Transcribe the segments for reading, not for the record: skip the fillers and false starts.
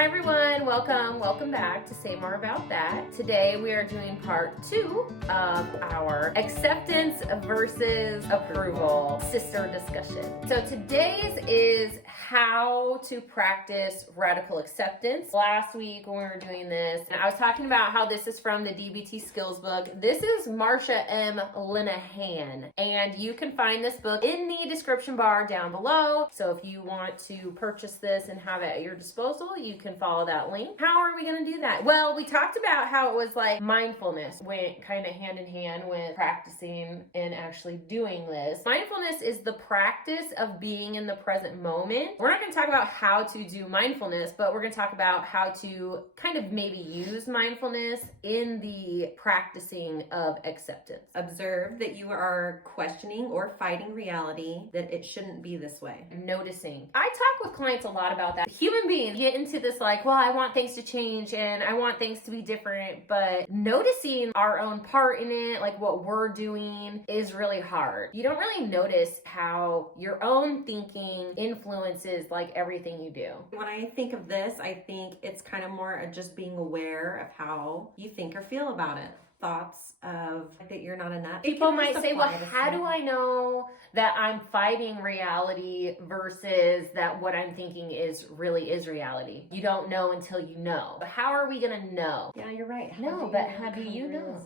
Hi everyone, welcome back to Say More About That. Today we are doing part 2 of our acceptance versus approval sister discussion. So today's is how to practice radical acceptance. Last week when we were doing this, I was talking about how this is from the DBT skills book. This is Marsha Linehan, and you can find this book in the description bar down below. So if you want to purchase this and have it at your disposal, you can follow that link. How are we going to do that? Well, we talked about how it was like mindfulness went kind of hand in hand with practicing and actually doing this. Mindfulness is the practice of being in the present moment. We're not going to talk about how to do mindfulness, but we're going to talk about how to kind of maybe use mindfulness in the practicing of acceptance. Observe that you are questioning or fighting reality, that it shouldn't be this way. Noticing. I talk with clients a lot about that. Human beings get into this like, well, I want things to change and I want things to be different, but noticing our own part in it, like what we're doing, is really hard. You don't really notice how your own thinking influences like everything you do. When I think of this, I think it's kind of more of just being aware of how you think or feel about it. Thoughts of that you're not enough. People might say, well, how do I know that I'm fighting reality versus that what I'm thinking is reality? You don't know until you know. But how are we going to know? Yeah, you're right. How do you know?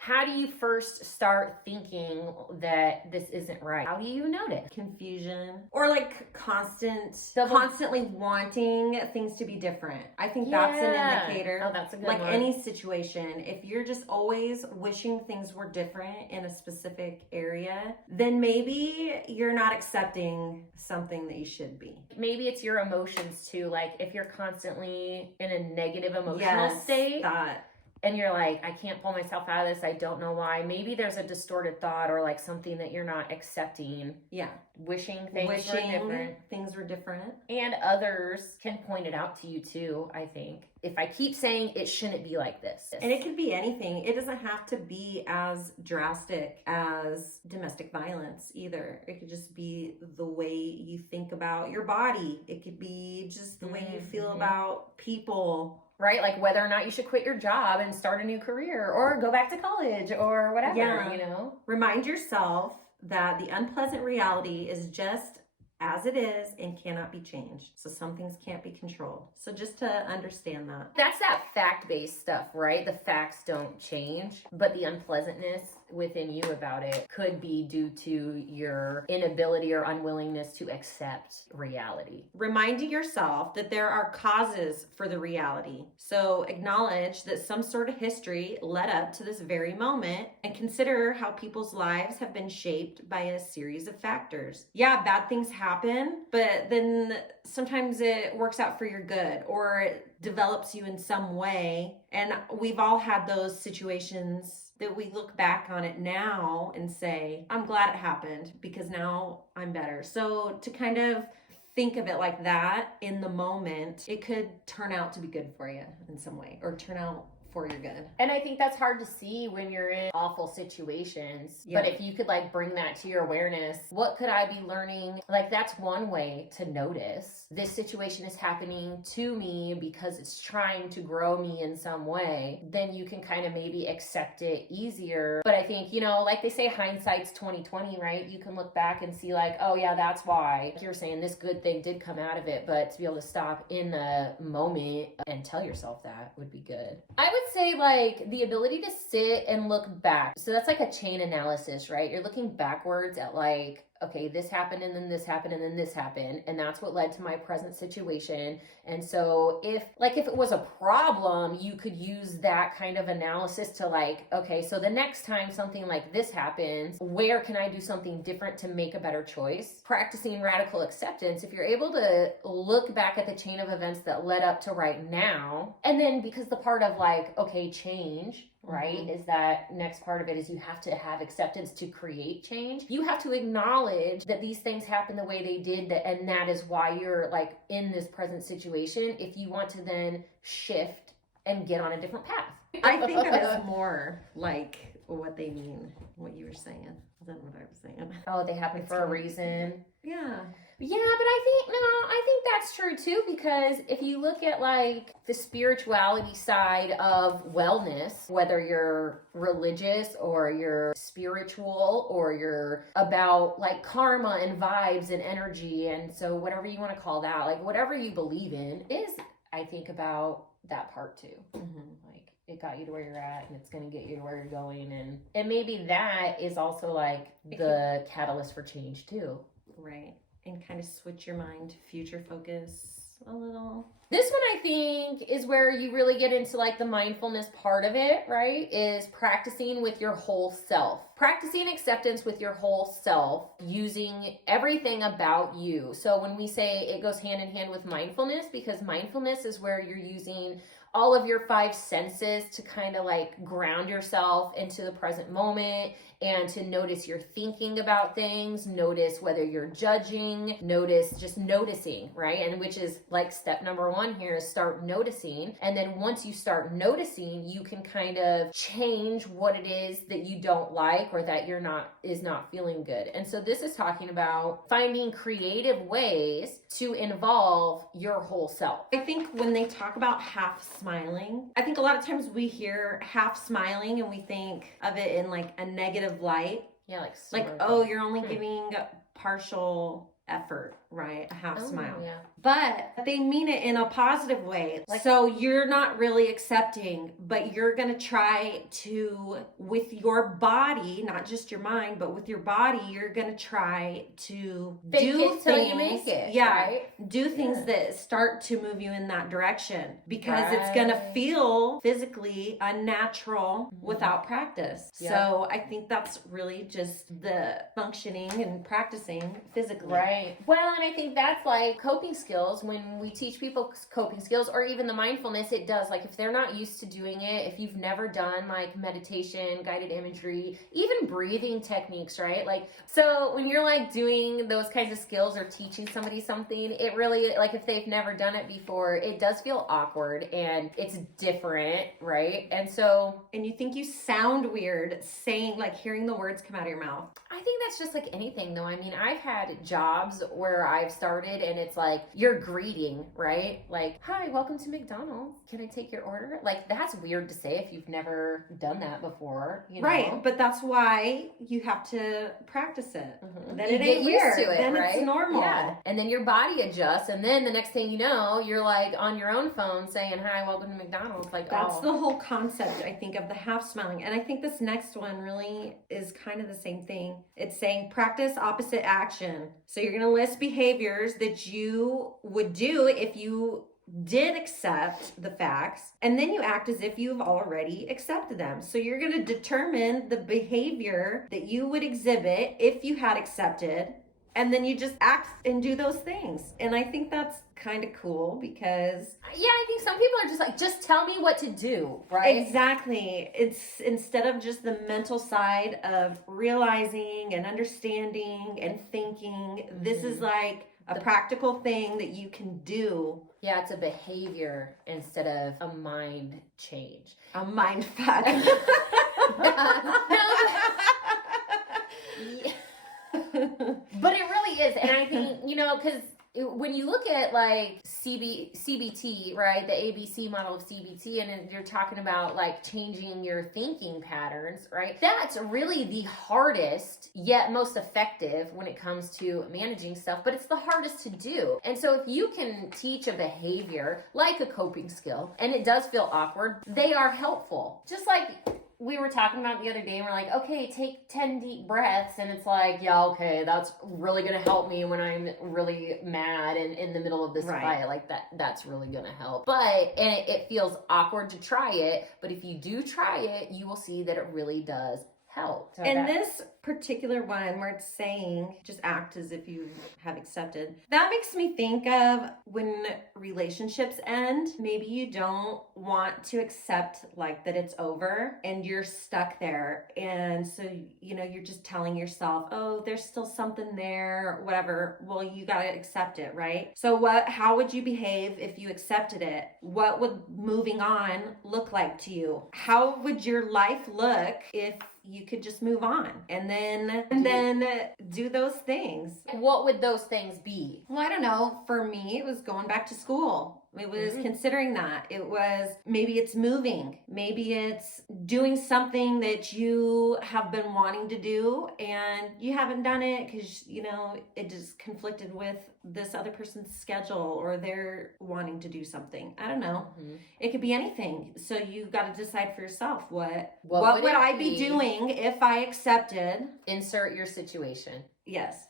How do you first start thinking that this isn't right? How do you notice? Confusion or like constantly wanting things to be different. I think that's an indicator. Oh, that's a good one. Like any situation, if you're just always wishing things were different in a specific area, then maybe you're not accepting something that you should be. Maybe it's your emotions too. Like if you're constantly in a negative emotional state. And you're like, I can't pull myself out of this. I don't know why. Maybe there's a distorted thought or like something that you're not accepting. Yeah. Wishing things were different. And others can point it out to you too, I think. If I keep saying it shouldn't be like this. And it could be anything. It doesn't have to be as drastic as domestic violence either. It could just be the way you think about your body. It could be just the way you feel about people. Right? Like whether or not you should quit your job and start a new career or go back to college or whatever, you know? Remind yourself that the unpleasant reality is just as it is and cannot be changed. So some things can't be controlled. So just to understand that. That's that fact-based stuff, right? The facts don't change, but the unpleasantness within you about it could be due to your inability or unwillingness to accept reality. Reminding yourself that there are causes for the reality. So acknowledge that some sort of history led up to this very moment and consider how people's lives have been shaped by a series of factors. Yeah, bad things happen, but then sometimes it works out for your good or it develops you in some way. And we've all had those situations that we look back on it now and say, I'm glad it happened because now I'm better. So to kind of think of it like that in the moment, it could turn out to be good for you in some way or turn out for your good. And I think that's hard to see when you're in awful situations. Yeah. But if you could like bring that to your awareness, what could I be learning? Like that's one way to notice this situation is happening to me because it's trying to grow me in some way. Then you can kind of maybe accept it easier. But I think, you know, like they say hindsight's 20/20, right? You can look back and see like, oh yeah, that's why. Like you're saying this good thing did come out of it, but to be able to stop in the moment and tell yourself that would be good. I would say like the ability to sit and look back. So that's like a chain analysis, right? You're looking backwards at like, okay, this happened and then this happened and then this happened. And that's what led to my present situation. And so if it was a problem, you could use that kind of analysis to like, okay, so the next time something like this happens, where can I do something different to make a better choice? Practicing radical acceptance, if you're able to look back at the chain of events that led up to right now, and then because the part of like, okay, change, right, is that next part of it is you have to have acceptance to create change. You have to acknowledge that these things happen the way they did, and that is why you're like in this present situation if you want to then shift and get on a different path. I think of it as more like what they mean, what you were saying. I don't know what I was saying. Oh, they happen for a reason. Yeah. Yeah, but I think that's true too, because if you look at like the spirituality side of wellness, whether you're religious or you're spiritual or you're about like karma and vibes and energy, and so whatever you want to call that, like whatever you believe in is, I think, about that part too. Like it got you to where you're at and it's going to get you to where you're going, and maybe that is also like the catalyst for change too. Right. And kind of switch your mind, future focus a little. This one, I think, is where you really get into like the mindfulness part of it, right? Is practicing with your whole self. Practicing acceptance with your whole self, using everything about you. So when we say it goes hand in hand with mindfulness, because mindfulness is where you're using all of your 5 senses to kind of like ground yourself into the present moment and to notice you're thinking about things, notice whether you're judging, notice just noticing, right? And which is like step number 1 here is start noticing. And then once you start noticing, you can kind of change what it is that you don't like or that is not feeling good. And so this is talking about finding creative ways to involve your whole self. I think when they talk about half smiling, I think a lot of times we hear half smiling and we think of it in like a negative light. Yeah, like oh, you're only giving partial effort, right? A half smile. Yeah. But they mean it in a positive way. Like, so you're not really accepting, but you're going to try to, with your body, not just your mind, but with your body, you're going to try to Fake do it things. till you make it. Yeah. Right? Do things that start to move you in that direction because it's going to feel physically unnatural without practice. Yep. So I think that's really just the functioning and practicing physically. Right. Well, and I think that's like coping skills. When we teach people coping skills or even the mindfulness, it does. Like if they're not used to doing it, if you've never done like meditation, guided imagery, even breathing techniques, right? Like, so when you're like doing those kinds of skills or teaching somebody something, it really, like if they've never done it before, it does feel awkward and it's different, right? And so. And you think you sound weird saying, like hearing the words come out of your mouth. I think that's just like anything though. I mean, I've had jobs where I've started and it's like you're greeting, right? Like, hi, welcome to McDonald's. Can I take your order? Like, that's weird to say if you've never done that before, you know? Right, but that's why you have to practice it. Then you it get ain't used weird. to it, then right? It's normal. Yeah. And then your body adjusts, and then the next thing you know, you're like on your own phone saying, hi, welcome to McDonald's. Like, that's the whole concept, I think, of the half smiling. And I think this next one really is kind of the same thing. It's saying practice opposite action. So you're going to list behaviors that you would do if you did accept the facts, and then you act as if you've already accepted them. So you're going to determine the behavior that you would exhibit if you had accepted, and then you just act and do those things. And I think that's kind of cool because I think some people are just like, just tell me what to do, right? Exactly. It's instead of just the mental side of realizing and understanding and thinking, this is like a practical thing that you can do. Yeah, it's a behavior instead of a mind change. A mind fuck. But it really is. And I think, because when you look at like CBT, right, the ABC model of CBT, and you're talking about like changing your thinking patterns, right, that's really the hardest yet most effective when it comes to managing stuff, but it's the hardest to do. And so if you can teach a behavior like a coping skill, and it does feel awkward, they are helpful. Just like we were talking about the other day, and we're like, okay, take 10 deep breaths, and it's like, yeah, okay, that's really gonna help me when I'm really mad and in the middle of this fight. Like that's really gonna help. But and it feels awkward to try it, but if you do try it, you will see that it really does help. So in this particular one where it's saying just act as if you have accepted, that makes me think of when relationships end. Maybe you don't want to accept like that it's over and you're stuck there, and so you're just telling yourself, oh, there's still something there or whatever. Well, you got to accept it, right? So how would you behave if you accepted it? What would moving on look like to you? How would your life look if you could just move on? And then and then do those things. What would those things be? Well, I don't know. For me, it was going back to school. It was considering that. It was maybe it's moving. Maybe it's doing something that you have been wanting to do and you haven't done it because, it just conflicted with this other person's schedule or they're wanting to do something. I don't know. It could be anything. So you got to decide for yourself what would I be doing if I accepted? Insert your situation. Yes.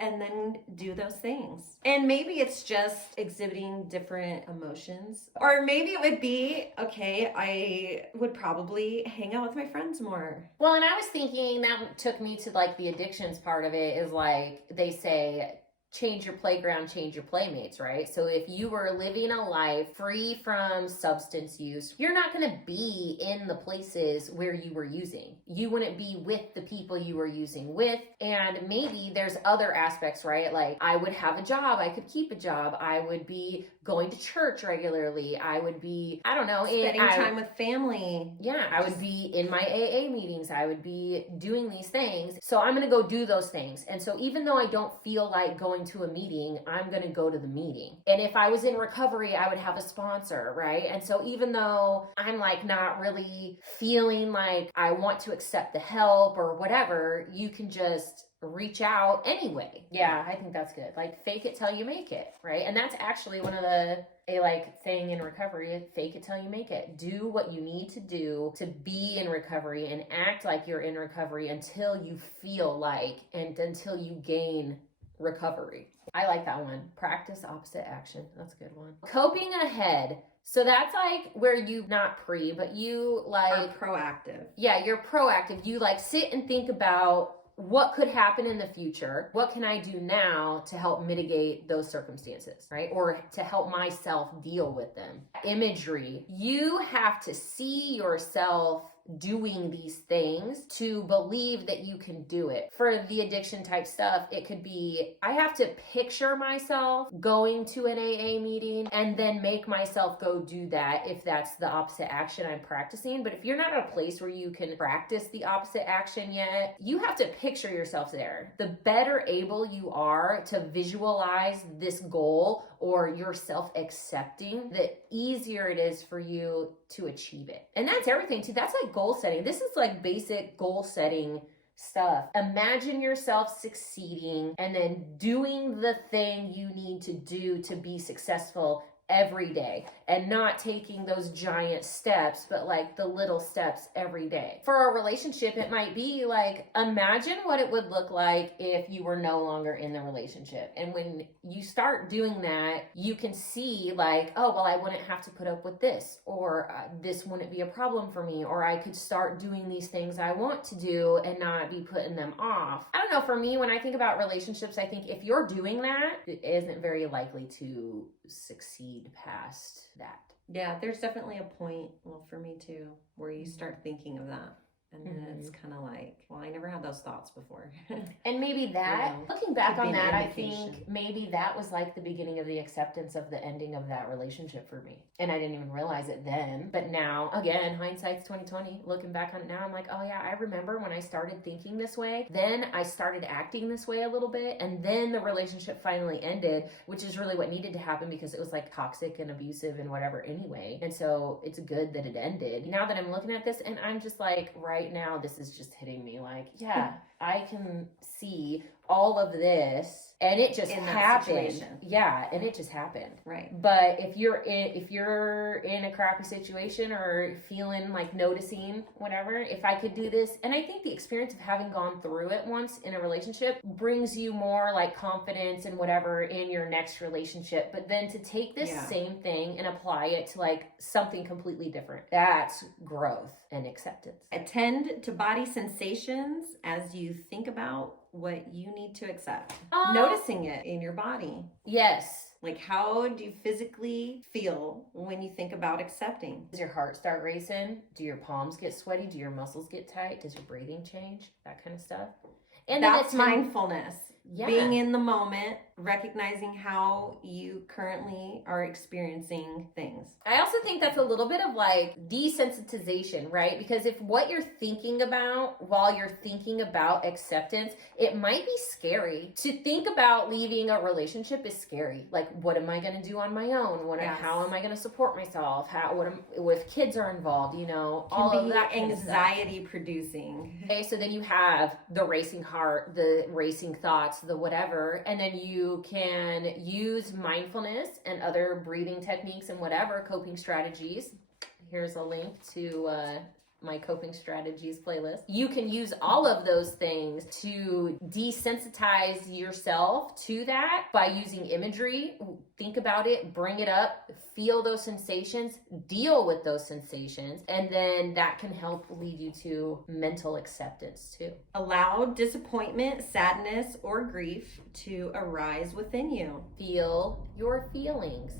And then do those things. And maybe it's just exhibiting different emotions. Or maybe it would be, okay, I would probably hang out with my friends more. Well, and I was thinking that took me to like the addictions part of it is like they say, change your playground, change your playmates, right? So if you were living a life free from substance use, you're not going to be in the places where you were using. You wouldn't be with the people you were using with. And maybe there's other aspects, right? Like I would have a job. I could keep a job. I would be going to church regularly. I would be, I don't know. Spending time with family. Yeah, I would be in my AA meetings. I would be doing these things. So I'm going to go do those things. And so even though I don't feel like going to a meeting, I'm going to go to the meeting. And if I was in recovery, I would have a sponsor, right? And so even though I'm like not really feeling like I want to accept the help or whatever, you can just reach out anyway. Yeah, I think that's good. Like fake it till you make it, right? And that's actually one of the saying in recovery, fake it till you make it. Do what you need to do to be in recovery and act like you're in recovery until you feel like and until you gain recovery. I like that one. Practice opposite action. That's a good one. Coping ahead. So that's like where you not but you like are proactive. Yeah, you're proactive. You like sit and think about what could happen in the future? What can I do now to help mitigate those circumstances, right? Or to help myself deal with them. Imagery. You have to see yourself doing these things to believe that you can do it. For the addiction type stuff, it could be, I have to picture myself going to an AA meeting and then make myself go do that if that's the opposite action I'm practicing. But if you're not at a place where you can practice the opposite action yet, you have to picture yourself there. The better able you are to visualize this goal or yourself accepting, the easier it is for you to achieve it. And that's everything too. That's like goal setting. This is like basic goal setting stuff. Imagine yourself succeeding and then doing the thing you need to do to be successful every day and not taking those giant steps, but like the little steps every day. For a relationship, it might be like, imagine what it would look like if you were no longer in the relationship. And when you start doing that, you can see like, oh, well, I wouldn't have to put up with this, or this wouldn't be a problem for me, or I could start doing these things I want to do and not be putting them off. I don't know, for me, when I think about relationships, I think if you're doing that, it isn't very likely to succeed past that. Yeah, there's definitely a point, well, for me too, where you start thinking of that. And then it's kind of like, well, I never had those thoughts before. And maybe that, looking back on that, I think maybe that was like the beginning of the acceptance of the ending of that relationship for me. And I didn't even realize it then. But now, again, hindsight's 2020. Looking back on it now, I'm like, oh yeah, I remember when I started thinking this way. Then I started acting this way a little bit. And then the relationship finally ended, which is really what needed to happen because it was like toxic and abusive and whatever anyway. And so it's good that it ended. Now that I'm looking at this and I'm just like, right now, this is just hitting me like, yeah, I can see all of this and it just happened. Yeah, and it just happened. Right. But if you're in a crappy situation or feeling like noticing whatever, if I could do this, and I think the experience of having gone through it once in a relationship brings you more like confidence and whatever in your next relationship. But then to take this same thing and apply it to like something completely different, that's growth and acceptance. Attend to body sensations as you think about what you need to accept. Noticing it in your body. Yes. Like, how do you physically feel when you think about accepting? Does your heart start racing? Do your palms get sweaty? Do your muscles get tight? Does your breathing change? That kind of stuff. And that's mindfulness. Yeah. Being in the moment, recognizing how you currently are experiencing things. I also think that's a little bit of like desensitization, right? Because if what you're thinking about while you're thinking about acceptance, it might be scary. To think about leaving a relationship is scary. Like, what am I going to do on my own? How am I going to support myself? If kids are involved, all of that kind of stuff. Anxiety producing. Okay, so then you have the racing heart, the racing thoughts, the whatever, and then you can use mindfulness and other breathing techniques and whatever coping strategies. Here's a link to my coping strategies playlist. You can use all of those things to desensitize yourself to that by using imagery. Think about it, bring it up, feel those sensations, deal with those sensations, and then that can help lead you to mental acceptance too. Allow disappointment, sadness, or grief to arise within you. Feel your feelings.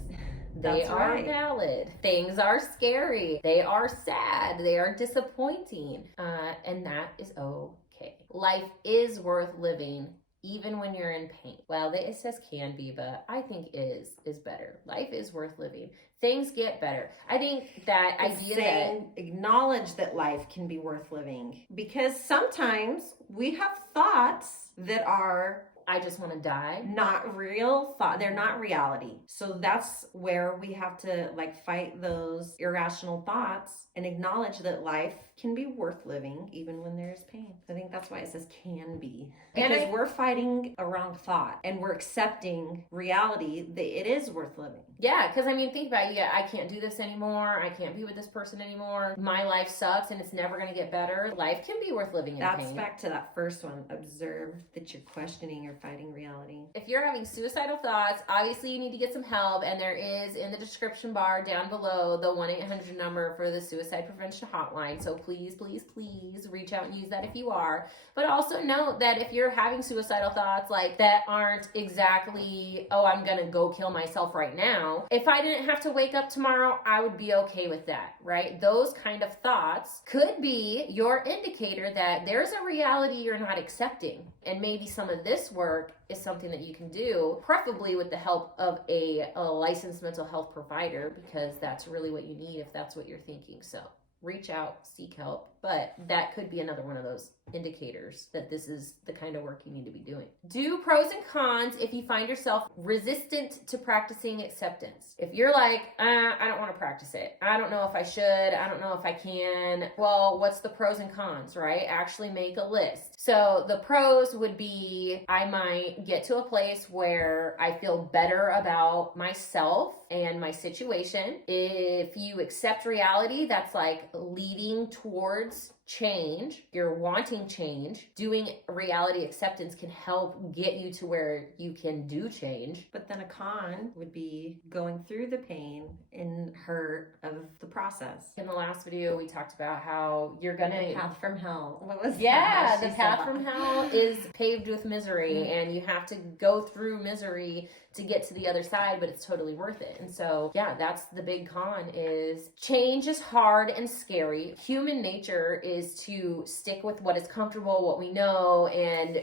They That's are right. valid. Things are scary. They are sad. They are disappointing. And that is okay. Life is worth living even when you're in pain. Well, it says can be, but I think is better. Life is worth living. Things get better. I think that idea that acknowledge that life can be worth living, because sometimes we have thoughts that are I just want to die. Not real thought. They're not reality. So that's where we have to fight those irrational thoughts and acknowledge that life can be worth living even when there's pain. I think that's why it says can be. Because we're fighting a wrong thought and we're accepting reality that it is worth living. Yeah, because think about it. Yeah, I can't do this anymore. I can't be with this person anymore. My life sucks and it's never going to get better. Life can be worth living in pain. That's back to that first one. Observe that you're questioning or fighting reality. If you're having suicidal thoughts, obviously you need to get some help, and there is in the description bar down below the 1-800 number for the suicide prevention hotline. So please, please, please reach out and use that if you are. But also note that if you're having suicidal thoughts that aren't exactly, oh, I'm gonna go kill myself right now. If I didn't have to wake up tomorrow, I would be okay with that, right? Those kind of thoughts could be your indicator that there's a reality you're not accepting. And maybe some of this work is something that you can do, preferably with the help of a licensed mental health provider, because that's really what you need if that's what you're thinking. So reach out, seek help. But that could be another one of those indicators that this is the kind of work you need to be doing. Do pros and cons if you find yourself resistant to practicing acceptance. If you're like, I don't want to practice it. I don't know if I should. I don't know if I can. Well, what's the pros and cons, right? Actually make a list. So the pros would be, I might get to a place where I feel better about myself and my situation. If you accept reality, that's leading towards change. You're wanting change. Doing reality acceptance can help get you to where you can do change. But then a con would be going through the pain and hurt of the process. In the last video, we talked about how you're gonna the path from hell. What was that? The path from hell is paved with misery, and you have to go through misery to get to the other side, but it's totally worth it. And so, yeah, that's the big con is change is hard and scary. Human nature is to stick with what is comfortable, what we know, and,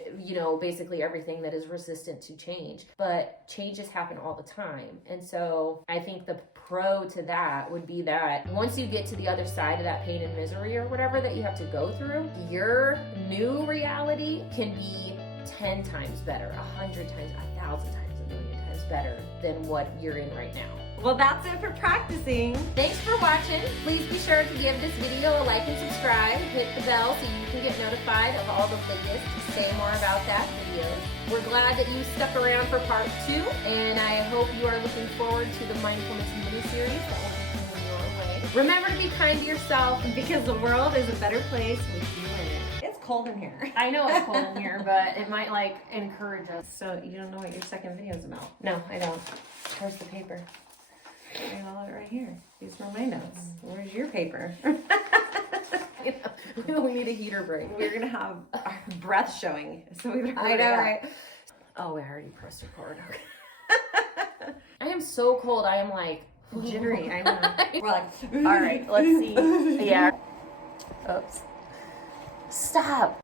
basically everything that is resistant to change. But changes happen all the time. And so I think the pro to that would be that once you get to the other side of that pain and misery or whatever that you have to go through, your new reality can be 10 times better, 100 times, 1,000 times, a million times better than what you're in right now. Well, that's it for practicing. Thanks for watching. Please be sure to give this video a like and subscribe. Hit the bell so you can get notified of all the latest Say More About That videos. We're glad that you stuck around for part 2, and I hope you are looking forward to the mindfulness mini-series that will be coming your way. Remember to be kind to yourself, because the world is a better place with you in it. It's cold in here. I know it's cold in here, but it might encourage us. So you don't know what your second video is about? No, I don't. Where's the paper? I have it right here. These were my notes. Where's your paper? We need a heater break. We're gonna have our breath showing, so we better. I know, right? Oh, I already pressed record. Okay. I am so cold. I am jittery. I know. We're all right. Let's see. Yeah. Oops. Stop.